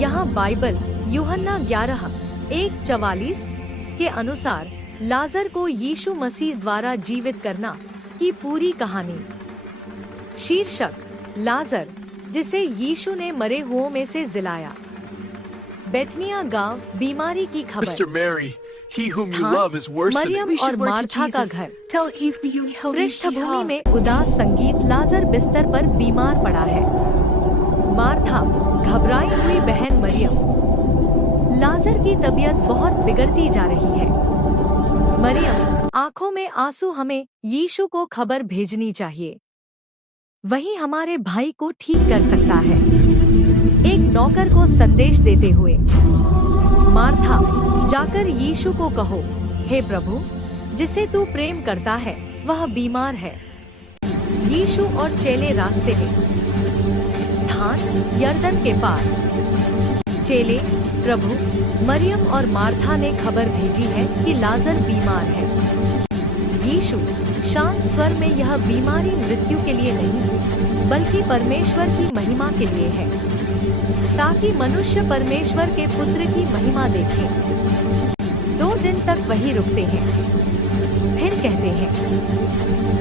यहाँ बाइबल यूहन्ना 11:1-44 के अनुसार लाजर को यीशु मसीह द्वारा जीवित करना की पूरी कहानी। शीर्षक, लाजर जिसे यीशु ने मरे हुओं में से जिलाया। बेथनिया गांव, बीमारी की खबर। मरियम और मार्था का घर। पृष्ठभूमि में उदास संगीत। लाजर बिस्तर पर बीमार पड़ा है। मार्था, घबराई हुई बहन मरियम। लाजर की तबीयत बहुत बिगड़ती जा रही है। मरियम, आंखों में आंसू, हमें यीशु को खबर भेजनी चाहिए। वही हमारे भाई को ठीक कर सकता है। एक नौकर को संदेश देते हुए। मार्था, जाकर यीशु को कहो, हे प्रभु, जिसे तू प्रेम करता है वह बीमार है। यीशु और चेले रास्ते में। स्थान, यरदन के पार। चेले, प्रभु, मरियम और मार्था ने खबर भेजी है कि लाजर बीमार है। यीशु शांत स्वर में, यह बीमारी मृत्यु के लिए नहीं बल्कि परमेश्वर की महिमा के लिए है, ताकि मनुष्य परमेश्वर के पुत्र की महिमा देखें। 2 दिन तक वही रुकते हैं, फिर कहते हैं,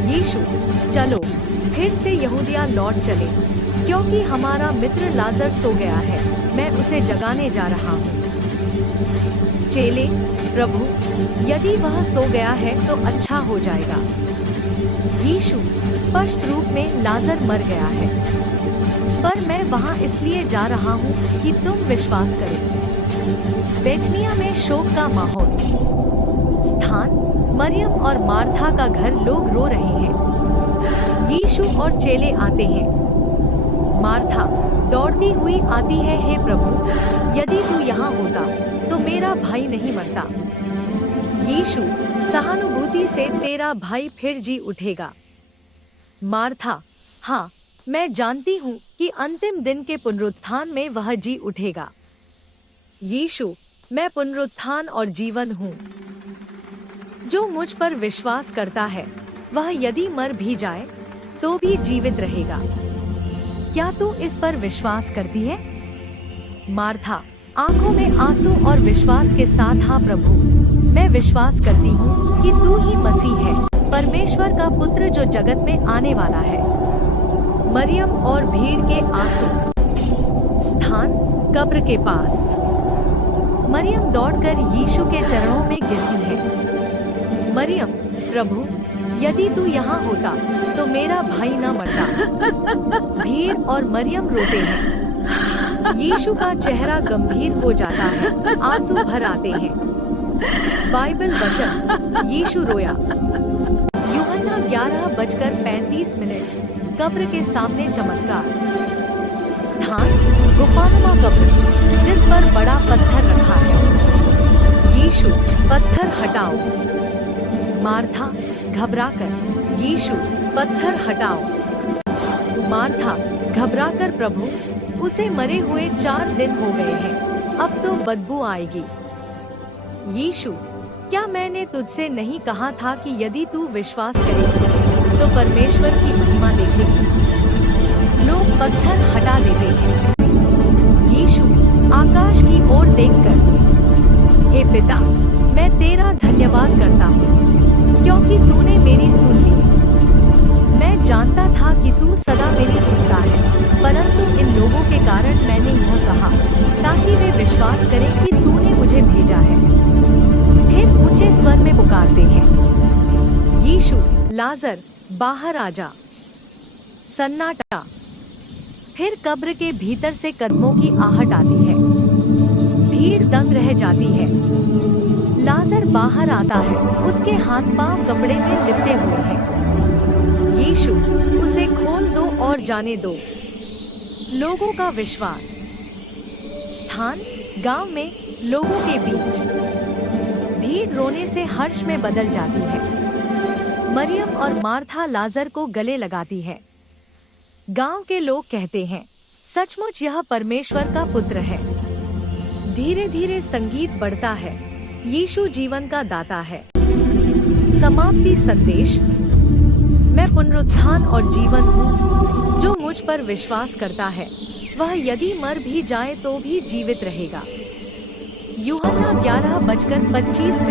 यीशु चलो फिर से यहूदिया लौट चले, क्योंकि हमारा मित्र लाजर सो गया है, मैं उसे जगाने जा रहा हूँ। चेले, प्रभु, यदि वह सो गया है तो अच्छा हो जाएगा। यीशु स्पष्ट रूप में, लाजर मर गया है, पर मैं वहाँ इसलिए जा रहा हूँ कि तुम विश्वास करो। बेथनिया में शोक का माहौल। स्थान, मरियम और मार्था का घर। लोग रो रहे हैं। यीशु और चेले आते हैं। मार्था दौड़ती हुई आती है, हे प्रभु, यदि तू यहाँ होता तो मेरा भाई नहीं मरता। यीशु सहानुभूति से, तेरा भाई फिर जी उठेगा। मार्था, हाँ, मैं जानती हूँ कि अंतिम दिन के पुनरुत्थान में वह जी उठेगा। यीशु, मैं पुनरुत्थान और जीवन हूँ। जो मुझ पर विश्वास करता है वह यदि मर भी जाए तो भी जीवित रहेगा। क्या तू इस पर विश्वास करती है? मार्था आंखों में आंसू और विश्वास के साथ, हाँ प्रभु, मैं विश्वास करती हूँ कि तू ही मसीह है, परमेश्वर का पुत्र जो जगत में आने वाला है। मरियम और भीड़ के आंसू। स्थान, कब्र के पास। मरियम दौड़कर यीशु के चरणों में गिरती है। मरियम, प्रभु, यदि तू यहाँ होता तो मेरा भाई न मरता। भीड़ और मरियम रोते हैं। यीशु का चेहरा गंभीर हो जाता है, आंसू भर आते हैं। बाइबल वचन, यीशु रोया। यूहन्ना 11:35। कब्र के सामने चमत्कार। स्थान, गुफानुमा कब्र, जिस पर बड़ा पत्थर रखा है। यीशु, पत्थर हटाओ। मार्था घबराकर, यीशु, पत्थर हटाओ। मार्था घबराकर, प्रभु, उसे मरे हुए 4 दिन हो गए हैं, अब तो बदबू आएगी। यीशु, क्या मैंने तुझसे नहीं कहा था कि यदि तू विश्वास करेगी तो परमेश्वर की महिमा देखेगी? लोग पत्थर हटा लेते हैं। यीशु आकाश की ओर देखकर, हे पिता, मैं तेरा धन्यवाद करता हूँ क्योंकि तूने मेरी सुन ली। मैं जानता था कि तू सदा मेरी सुनता है, परंतु इन लोगों के कारण मैंने यह कहा ताकि वे विश्वास करें कि तूने मुझे भेजा है। फिर ऊंचे स्वर में पुकारते हैं, यीशु, लाजर, बाहर आ जा। सन्नाटा। फिर कब्र के भीतर से कदमों की आहट आती है। भीड़ दंग रह जाती है। लाजर बाहर आता है, उसके हाथ पांव कपड़े में लिपटे हुए हैं। यीशु, उसे खोल दो और जाने दो। लोगों का विश्वास। स्थान, गांव में लोगों के बीच। भीड़ रोने से हर्ष में बदल जाती है। मरियम और मार्था लाजर को गले लगाती है। गांव के लोग कहते हैं, सचमुच यह परमेश्वर का पुत्र है। धीरे धीरे संगीत बढ़ता है। यीशु जीवन का दाता है। समाप्ति संदेश। मैं पुनरुत्थान और जीवन हूँ। जो मुझ पर विश्वास करता है वह यदि मर भी जाए तो भी जीवित रहेगा। यूहन्ना 11:25